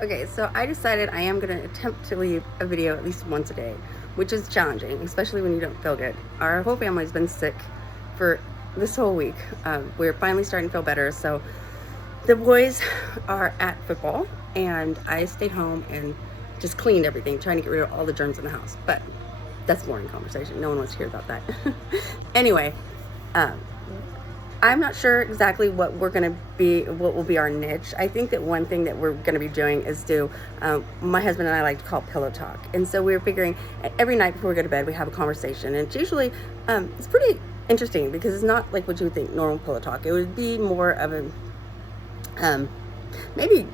Okay, so I decided I am going to attempt to leave a video at least once a day, which is challenging, especially when you don't feel good. Our whole family's been sick for this whole week. We're finally starting to feel better, so the boys are at football, and I stayed home and just cleaned everything, trying to get rid of all the germs in the house. But that's a boring conversation. No one wants to hear about that. Anyway, um, I'm not sure exactly what will be our niche. I think that one thing that we're going to be doing is my husband and I like to call pillow talk. And so we were figuring every night before we go to bed, we have a conversation. And it's usually, it's pretty interesting because it's not like what you would think normal pillow talk. It would be more of um, maybe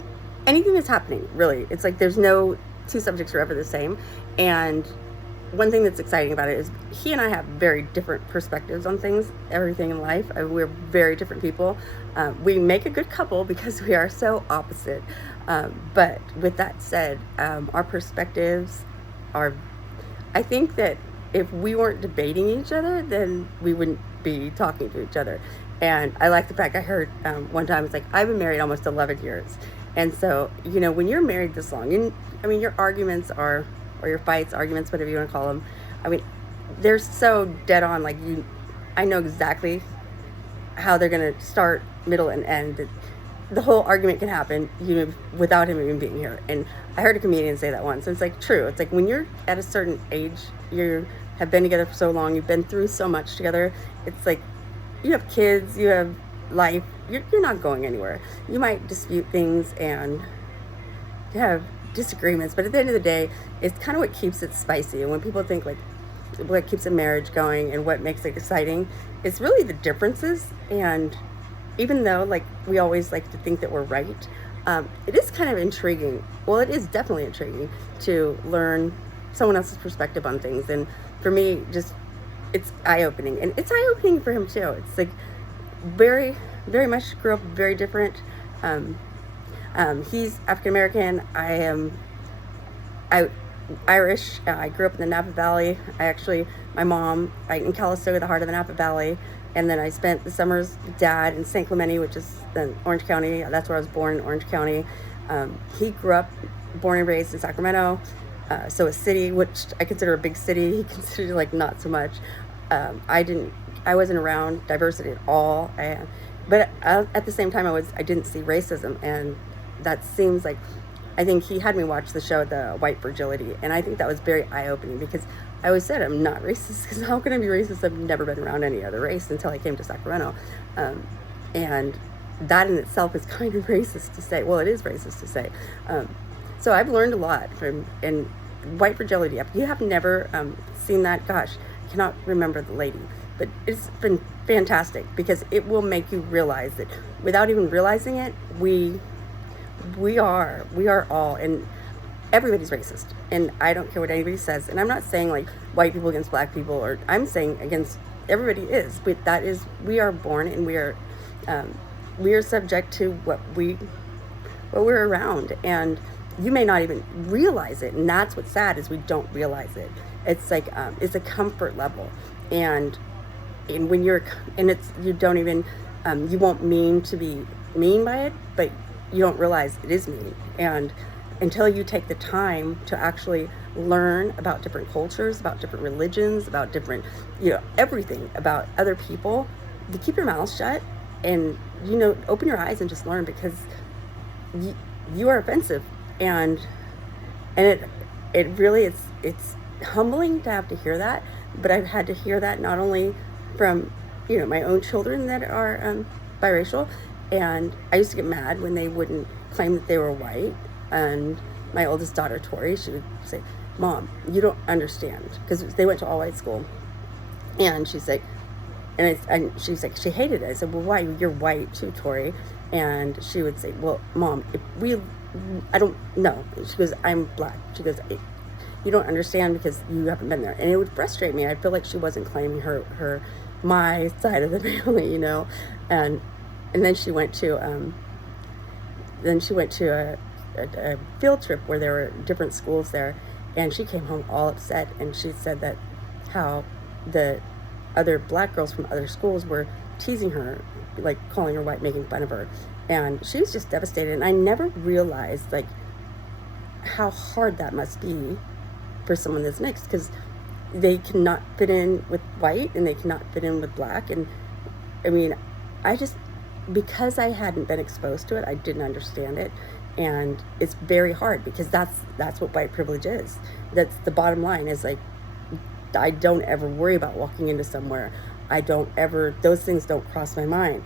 anything that's happening, really. It's like there's no two subjects are ever the same. And one thing that's exciting about it is he and I have very different perspectives on things, everything in life. We're very different people. We make a good couple because we are so opposite. But with that said, our perspectives are, I think that if we weren't debating each other, then we wouldn't be talking to each other. And I like the fact I heard one time, it's like, I've been married almost 11 years. And so, when you're married this long, your arguments are, or your fights, arguments, whatever you want to call them, they're so dead on. Like I know exactly how they're going to start, middle, and end. The whole argument can happen, without him even being here. And I heard a comedian say that once. It's like true. It's like when you're at a certain age, you have been together for so long, you've been through so much together. It's like you have kids, you have life. You're not going anywhere. You might dispute things and have disagreements, but at the end of the day, it's kind of what keeps it spicy. And when people think like what keeps a marriage going and what makes it exciting, it's really the differences. And even though like we always like to think that we're right, it is kind of intriguing. Well, it is definitely intriguing to learn someone else's perspective on things. And for me, just it's eye-opening, and it's eye-opening for him too. It's like very, very much grew up very different. He's African American. I am Irish. I grew up in the Napa Valley. My mom, in Calistoga, the heart of the Napa Valley, and then I spent the summers with Dad in St. Clemente, which is in Orange County. That's where I was born, in Orange County. He grew up, born and raised in Sacramento, so a city, which I consider a big city. He considered like not so much. I wasn't around diversity at all, but at the same time, I didn't see racism, and that seems like, I think he had me watch the show, the White Fragility, and I think that was very eye-opening because I always said I'm not racist, because how can I be racist? I've never been around any other race until I came to Sacramento, and that in itself is kind of racist to say. Well, it is racist to say. So I've learned a lot from, and White Fragility, if you have never seen that, gosh, I cannot remember the lady, but it's been fantastic because it will make you realize that without even realizing it, we are all, and everybody's racist, and I don't care what anybody says. And I'm not saying like white people against black people, or I'm saying against everybody is, but we are born, and we are subject to what we're around, and you may not even realize it. And that's what's sad, is we don't realize it. It's like it's a comfort level, and when you don't even you won't mean to be mean by it, but you don't realize it is mean. And until you take the time to actually learn about different cultures, about different religions, about different, everything about other people, to keep your mouth shut and, open your eyes and just learn, because you are offensive. And it really, it's humbling to have to hear that, but I've had to hear that not only from, my own children that are biracial. And I used to get mad when they wouldn't claim that they were white. And my oldest daughter, Tori, she would say, "Mom, you don't understand," because they went to all white school. And she's like, and she's like, she hated it. I said, "Well, why? You're white too, Tori." And she would say, "Well, Mom, I don't know." She goes, "I'm black." She goes, "You don't understand because you haven't been there." And it would frustrate me. I feel like she wasn't claiming my side of the family, And then she went to a field trip where there were different schools there, and she came home all upset, and she said that how the other black girls from other schools were teasing her, like calling her white, making fun of her, and she was just devastated. And I never realized, like, how hard that must be for someone that's mixed, because they cannot fit in with white and they cannot fit in with black. And I mean, I just, because I hadn't been exposed to it, I didn't understand it. And it's very hard, because that's what white privilege is. That's the bottom line, is like, I don't ever worry about walking into somewhere. I don't ever, those things don't cross my mind.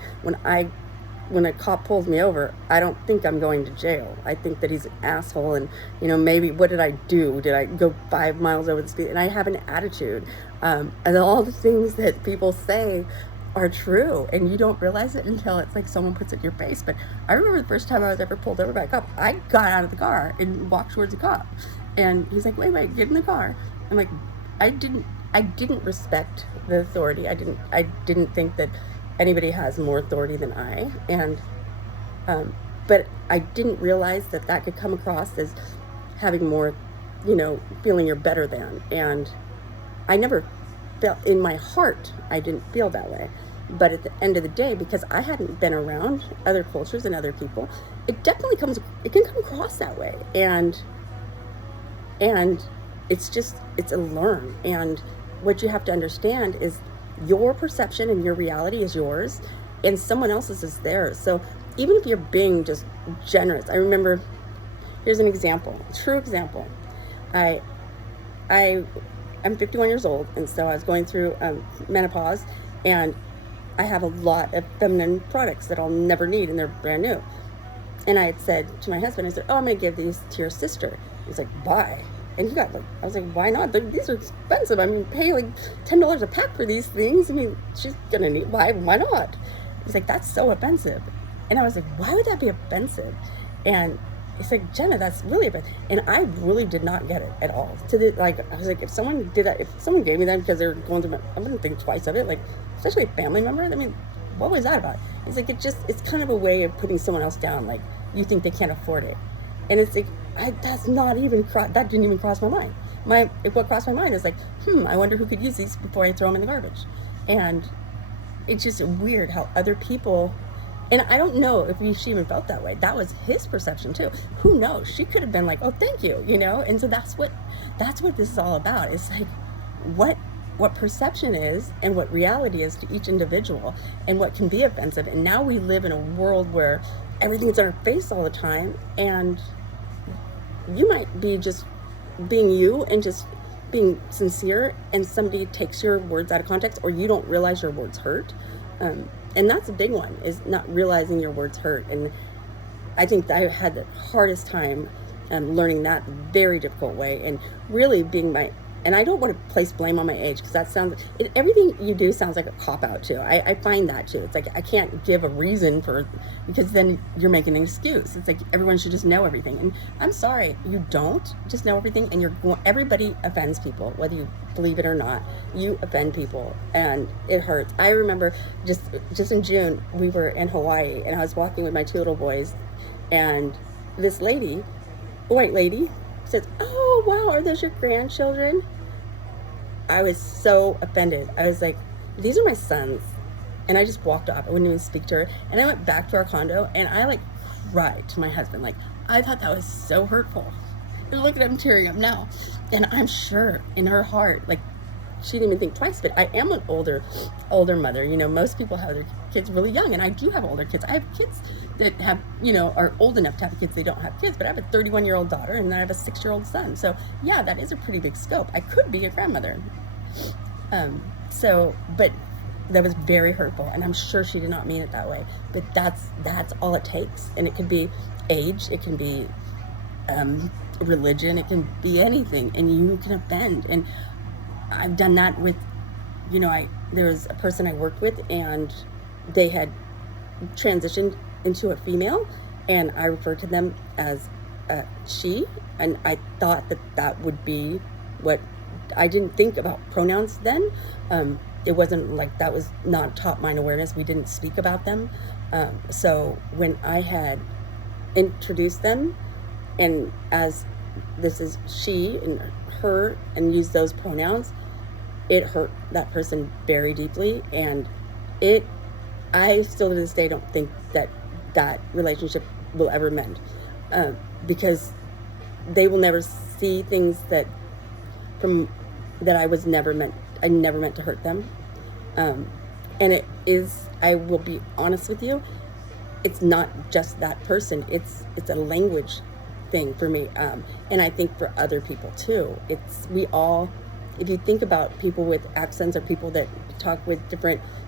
When a cop pulls me over, I don't think I'm going to jail. I think that he's an asshole, and maybe, what did I do? Did I go 5 miles over the speed? And I have an attitude, and all the things that people say are true, and you don't realize it until it's like someone puts it in your face. But I remember the first time I was ever pulled over by a cop, I got out of the car and walked towards the cop, and he's like, wait, get in the car. I'm like, I didn't respect the authority. I didn't think that anybody has more authority than I, and but I didn't realize that could come across as having more, feeling you're better than. And I never felt, in my heart, I didn't feel that way. But at the end of the day, because I hadn't been around other cultures and other people, it can come across that way. And it's a learn. And what you have to understand is your perception and your reality is yours, and someone else's is theirs. So even if you're being just generous, I remember, here's an example, a true example. I'm 51 years old, and so I was going through menopause, and I have a lot of feminine products that I'll never need, and they're brand new. And I had said to my husband, I said, I'm going to give these to your sister. He's like, why? And he got like, I was like, why not? These are expensive. I mean, pay like $10 a pack for these things. I mean, she's going to need, why not? He's like, that's so offensive. And I was like, why would that be offensive? And he's like, Jenna, that's really offensive. And I really did not get it at all. I was like, if someone did that, if someone gave me that because they're going through, I wouldn't think twice of it. Like, especially a family member. I mean, what was that about? He's like, it's kind of a way of putting someone else down. Like, you think they can't afford it. And it's like, that didn't even cross my mind. What crossed my mind is like, I wonder who could use these before I throw them in the garbage. And it's just weird how other people, and I don't know if she even felt that way. That was his perception too. Who knows? She could have been like, oh, thank you, And so that's what this is all about. It's like, what perception is and what reality is to each individual, and what can be offensive. And now we live in a world where everything's in our face all the time, and you might be just being you and just being sincere, and somebody takes your words out of context, or you don't realize your words hurt. And that's a big one, is not realizing your words hurt. And I think that I had the hardest time learning that very difficult way, and really being and I don't want to place blame on my age, because that everything you do sounds like a cop-out too. I find that too. It's like, I can't give a reason because then you're making an excuse. It's like, everyone should just know everything. And I'm sorry, you don't just know everything, and everybody offends people, whether you believe it or not. You offend people, and it hurts. I remember just in June, we were in Hawaii, and I was walking with my 2 little boys, and this lady, a white lady, says, oh, wow, are those your grandchildren? I was so offended. I was like, these are my sons. And I just walked off. I wouldn't even speak to her. And I went back to our condo, and I cried to my husband. Like, I thought that was so hurtful. And look at him tearing up now. And I'm sure in her heart, she didn't even think twice. But I am an older mother. Most people have their kids really young, and I do have older kids. I have kids that have, are old enough to have kids. They don't have kids, but I have a 31-year-old daughter, and then I have a 6-year-old son. So yeah, that is a pretty big scope. I could be a grandmother. But that was very hurtful, and I'm sure she did not mean it that way. But that's all it takes. And it could be age, it can be religion, it can be anything, and you can offend. And I've done that with, there was a person I worked with, and they had transitioned into a female, and I referred to them as she, and I thought that would be what, I didn't think about pronouns then. It wasn't like, that was not top mind awareness. We didn't speak about them. So when I had introduced them, and as this is she and her, and used those pronouns, it hurt that person very deeply. And I still to this day don't think that relationship will ever mend, because they will never see things that from that I never meant to hurt them. And it is, I will be honest with you, it's not just that person, it's a language thing for me, and I think for other people too. We all, if you think about people with accents or people that talk with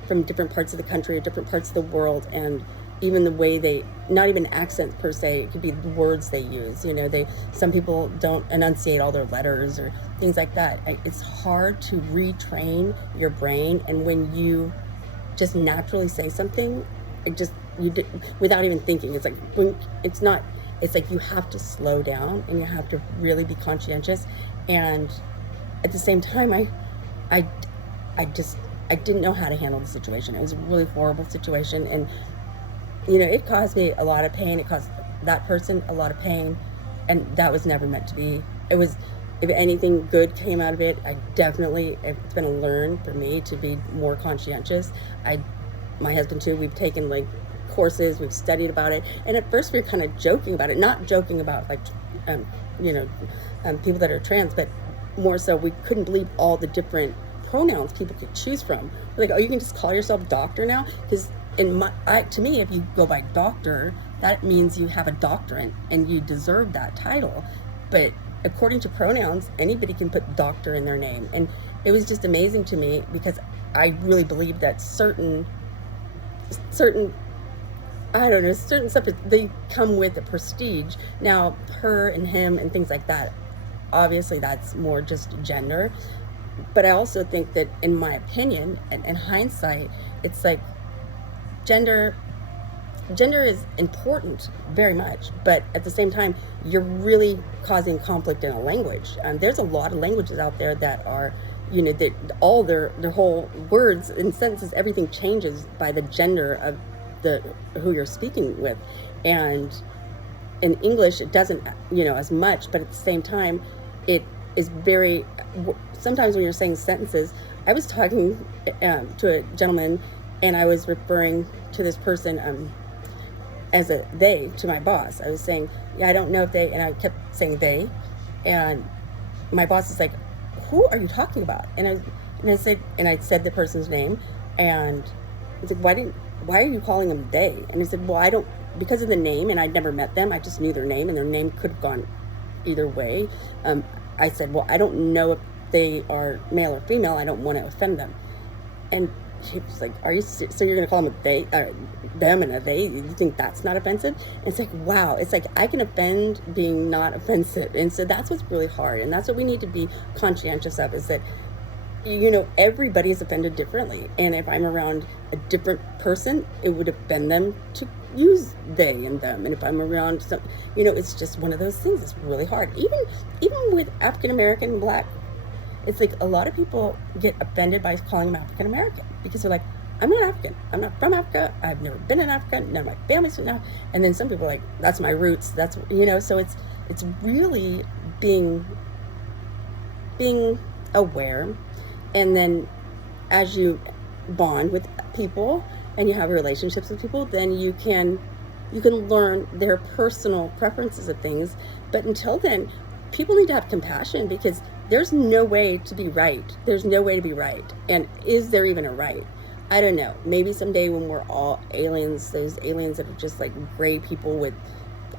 from different parts of the country or different parts of the world, and even the way they, not even accents per se, it could be the words they use, some people don't enunciate all their letters or things like that. It's hard to retrain your brain, and when you just naturally say something, without even thinking, it's like you have to slow down and you have to really be conscientious. And at the same time, I didn't know how to handle the situation. It was a really horrible situation, and it caused me a lot of pain. It caused that person a lot of pain, and that was never meant to be. It was, if anything good came out of it, it's been a learn for me to be more conscientious. My husband too, we've taken like courses, we've studied about it, and at first we were kind of joking about it, not joking about like people that are trans, but more so we couldn't believe all the different pronouns people could choose from. We're like, oh, you can just call yourself doctor now? Because to me, if you go by doctor, that means you have a doctorate and you deserve that title. But according to pronouns, anybody can put doctor in their name. And it was just amazing to me, because I really believe that certain stuff, they come with a prestige. Now, her and him and things like that, obviously that's more just gender. But I also think that, in my opinion, and in hindsight, it's like gender is important, very much, but at the same time, you're really causing conflict in a language. There's a lot of languages out there that are, that all their whole words and sentences, everything changes by the gender of who you're speaking with. And in English, it doesn't, as much, but at the same time, it is very, sometimes when you're saying sentences, I was talking to a gentleman, and I was referring to this person as a they to my boss. I was saying, yeah, I don't know if they, and I kept saying they, and my boss is like, who are you talking about? And I said the person's name, and I said, why are you calling them they? And he said, well, I don't, because of the name, and I'd never met them, I just knew their name, and their name could have gone either way. I said, well, I don't know if they are male or female, I don't want to offend them. And he was like, are you serious? So you're going to call them a they, them and a they? You think that's not offensive? And it's like, wow, it's like I can offend being not offensive. And so that's what's really hard. And that's what we need to be conscientious of, is that, everybody is offended differently. And if I'm around a different person, it would offend them to use they and them. And if I'm around some, it's just one of those things. It's really hard. Even with African American, Black, it's like a lot of people get offended by calling them African American, because they're like, I'm not African, I'm not from Africa, I've never been in Africa, none of my family's from Africa. And then some people are like, that's my roots, that's, so it's really being aware. And then as you bond with people and you have relationships with people, then you can learn their personal preferences of things. But until then, people need to have compassion, because there's no way to be right. There's no way to be right. And is there even a right? I don't know. Maybe someday when we're all aliens, those aliens that are just like gray people with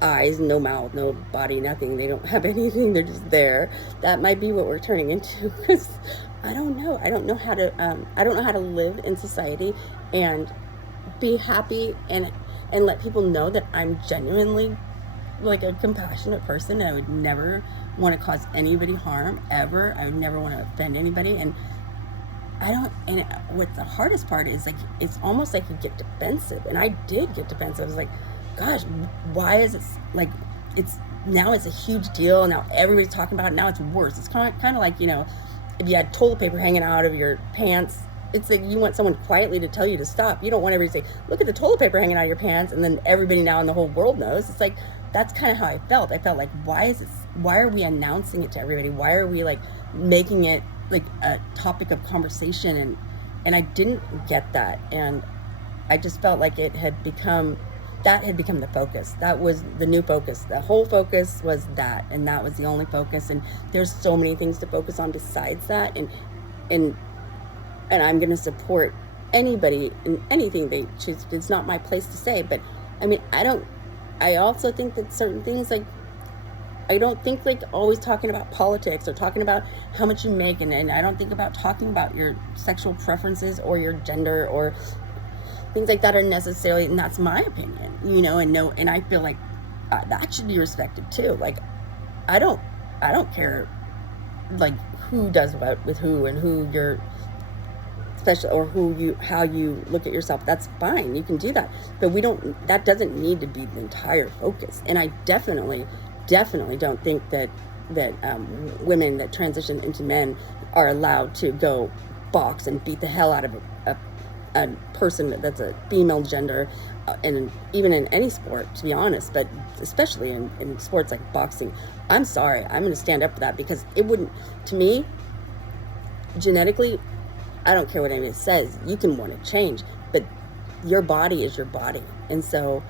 eyes, no mouth, no body, nothing. They don't have anything. They're just there. That might be what we're turning into. Because I don't know. I don't know how to live in society and be happy and let people know that I'm genuinely like a compassionate person. I would never want to cause anybody harm ever. I would never want to offend anybody. And what the hardest part is, like, it's almost like you get defensive. And I did get defensive. I was like, gosh, why is it like, now it's a huge deal. Now everybody's talking about it. Now it's worse. It's kind of like, if you had toilet paper hanging out of your pants, it's like you want someone quietly to tell you to stop. You don't want everybody to say, look at the toilet paper hanging out of your pants, and then everybody now in the whole world knows. It's like, that's kind of how I felt. I felt like, why are we announcing it to everybody? Why are we like making it like a topic of conversation? And I didn't get that. And I just felt like it had become that had become the focus. That was the new focus. The whole focus was that, and that was the only focus. And there's so many things to focus on besides that. And I'm going to support anybody in anything they choose. It's not my place to say, but I mean, I also think that certain things, like, I don't think like always talking about politics or talking about how much you make, and I don't think about talking about your sexual preferences or your gender or things like that are necessarily, and that's my opinion, you know, and I feel like that should be respected too. Like, I don't care like who does what with who and who you're special or how you look at yourself. That's fine, you can do that, but that doesn't need to be the entire focus. And I definitely don't think that women that transition into men are allowed to go box and beat the hell out of a person that's a female gender, and even in any sport, to be honest, but especially in sports like boxing. I'm sorry, I'm going to stand up for that, because it wouldn't, to me, genetically, I don't care what anybody says, you can want to change, but your body is your body. And so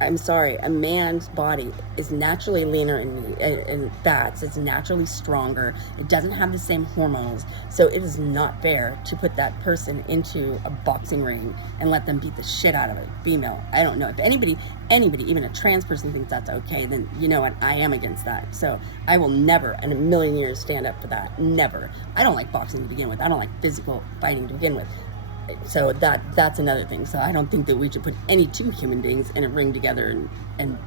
I'm sorry, a man's body is naturally leaner in fats, it's naturally stronger, it doesn't have the same hormones, so it is not fair to put that person into a boxing ring and let them beat the shit out of a female. I don't know if anybody, even a trans person, thinks that's okay, then you know what, I am against that. So I will never in a million years stand up for that, never. I don't like boxing to begin with, I don't like physical fighting to begin with. So that's another thing. So I don't think that we should put any two human beings in a ring together and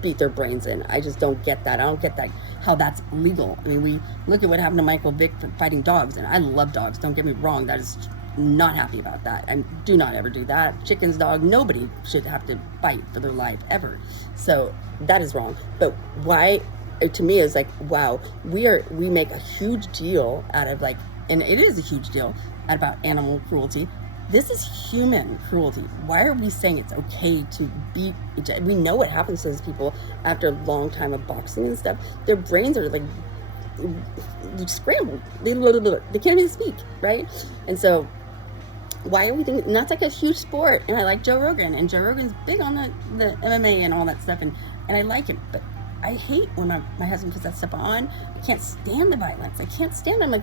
beat their brains in. I just don't get that. I don't get that, how that's legal. I mean, we look at what happened to Michael Vick for fighting dogs, and I love dogs, don't get me wrong. That is not happy about that, and do not ever do that. Chickens, dog, nobody should have to fight for their life ever. So that is wrong. But why, to me, is like, wow, we make a huge deal out of, like, and it is a huge deal about animal cruelty. This is human cruelty. Why are we saying it's okay to beat each other? We know what happens to those people after a long time of boxing and stuff. Their brains are like scrambled. They can't even speak, right? And so why are we doing, and that's like a huge sport. And I like Joe Rogan, and Joe Rogan's big on the MMA and all that stuff, and I like him, but I hate when my husband puts that stuff on. I can't stand the violence. I can't stand it. I'm like,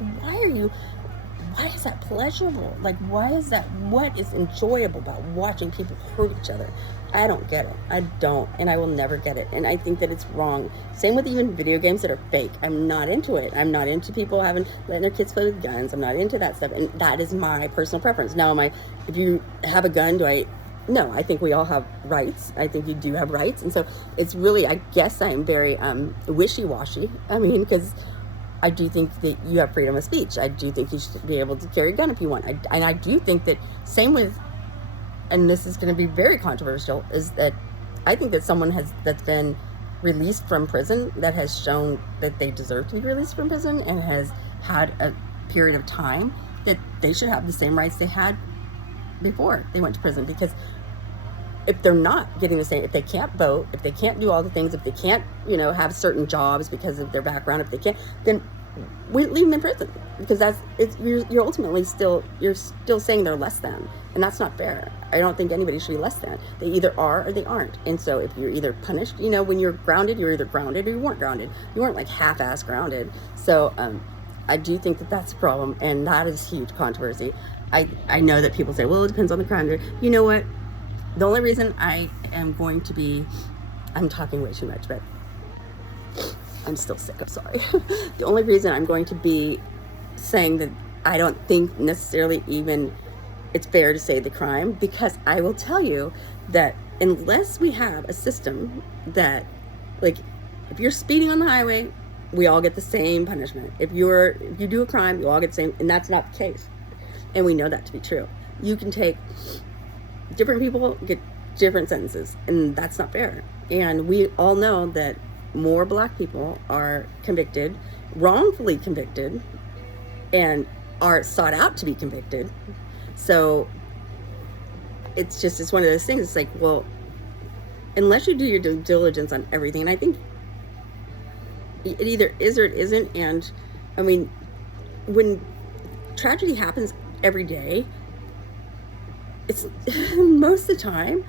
why is that pleasurable? Like, why is that, what is enjoyable about watching people hurt each other? I don't get it. I don't, and I will never get it. And I think that it's wrong. Same with even video games that are fake. I'm not into it. I'm not into people letting their kids play with guns. I'm not into that stuff. And that is my personal preference. Now, if you have a gun, no, I think we all have rights. I think you do have rights. And so it's really, I guess I'm very wishy-washy. I mean, because I do think that you have freedom of speech. I do think you should be able to carry a gun if you want. And I do think that, same with, and this is going to be very controversial, is that I think that someone that's been released from prison, that has shown that they deserve to be released from prison and has had a period of time, that they should have the same rights they had before they went to prison. Because if they're not getting the same, if they can't vote, if they can't do all the things, if they can't, have certain jobs because of their background, if they can't, then we leave them in prison, because you're ultimately you're still saying they're less than, and that's not fair. I don't think anybody should be less than. They either are or they aren't. And so if you're either punished, when you're grounded, you're either grounded or you weren't grounded. You weren't like half-ass grounded. So I do think that that's a problem, and that is huge controversy. I know that people say, well, it depends on the crime. You know what? The only reason I am going to be, I'm talking way too much, but I'm still sick, I'm sorry. The only reason I'm going to be saying that I don't think necessarily even it's fair to say the crime, because I will tell you that unless we have a system that, like, if you're speeding on the highway, we all get the same punishment. If you do a crime, you all get the same, and that's not the case. And we know that to be true. You can take different people, get different sentences, and that's not fair. And we all know that more Black people are convicted, wrongfully convicted, and are sought out to be convicted. So it's one of those things. It's like, well, unless you do your due diligence on everything, and I think it either is or it isn't. And I mean, when tragedy happens every day, it's most of the time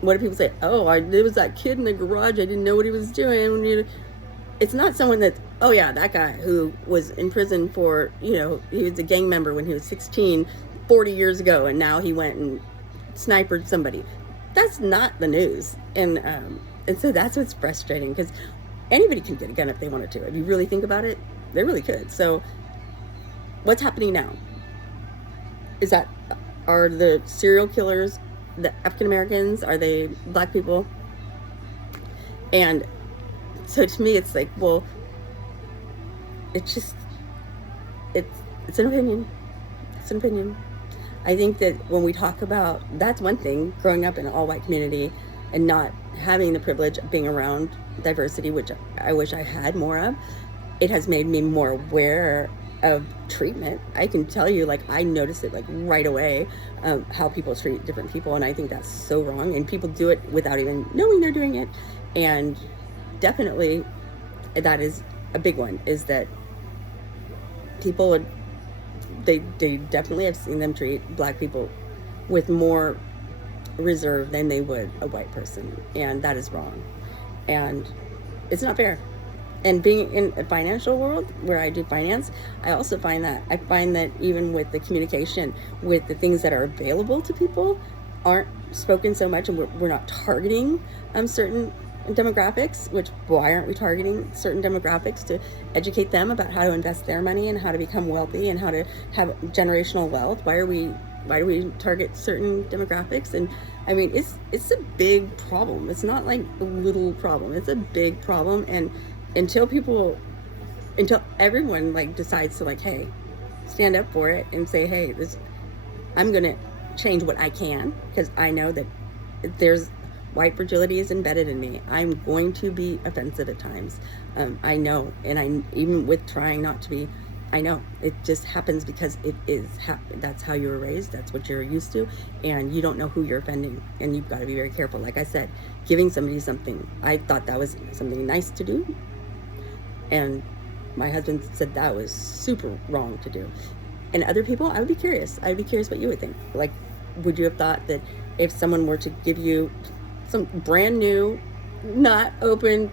what do people say? Oh, there was that kid in the garage. I didn't know what he was doing. It's not someone that, oh yeah, that guy who was in prison for, he was a gang member when he was 16, 40 years ago, and now he went and sniped somebody. That's not the news. And so that's what's frustrating, because anybody can get a gun if they wanted to. If you really think about it, they really could. So what's happening now? Are the serial killers the African Americans? Are they black people? And so to me, it's like, well, it's an opinion. It's an opinion. I think that when we talk about, that's one thing, growing up in an all-white community and not having the privilege of being around diversity, which I wish I had more of, it has made me more aware of treatment. I can tell you, like, I notice it like right away, how people treat different people, and I think that's so wrong, and people do it without even knowing they're doing it. And definitely that is a big one, is that people they definitely have seen them treat black people with more reserve than they would a white person, and that is wrong, and it's not fair. And being in a financial world where I do finance, I also find that even with the communication, with the things that are available to people, aren't spoken so much, and we're not targeting certain demographics. Which, why aren't we targeting certain demographics to educate them about how to invest their money and how to become wealthy and how to have generational wealth? Why do we target certain demographics? And I mean, it's a big problem. It's not like a little problem. It's a big problem. And until everyone like decides to, like, hey, stand up for it and say, hey, I'm gonna change what I can, because I know that there's white fragility is embedded in me. I'm going to be offensive at times. I know, and even with trying not to be, I know it just happens because it is. That's how you were raised. That's what you're used to, and you don't know who you're offending, and you've got to be very careful. Like I said, giving somebody something, I thought that was something nice to do, and my husband said that was super wrong to do. And other people, I would be curious. I'd be curious what you would think. Like, would you have thought that if someone were to give you some brand new, not open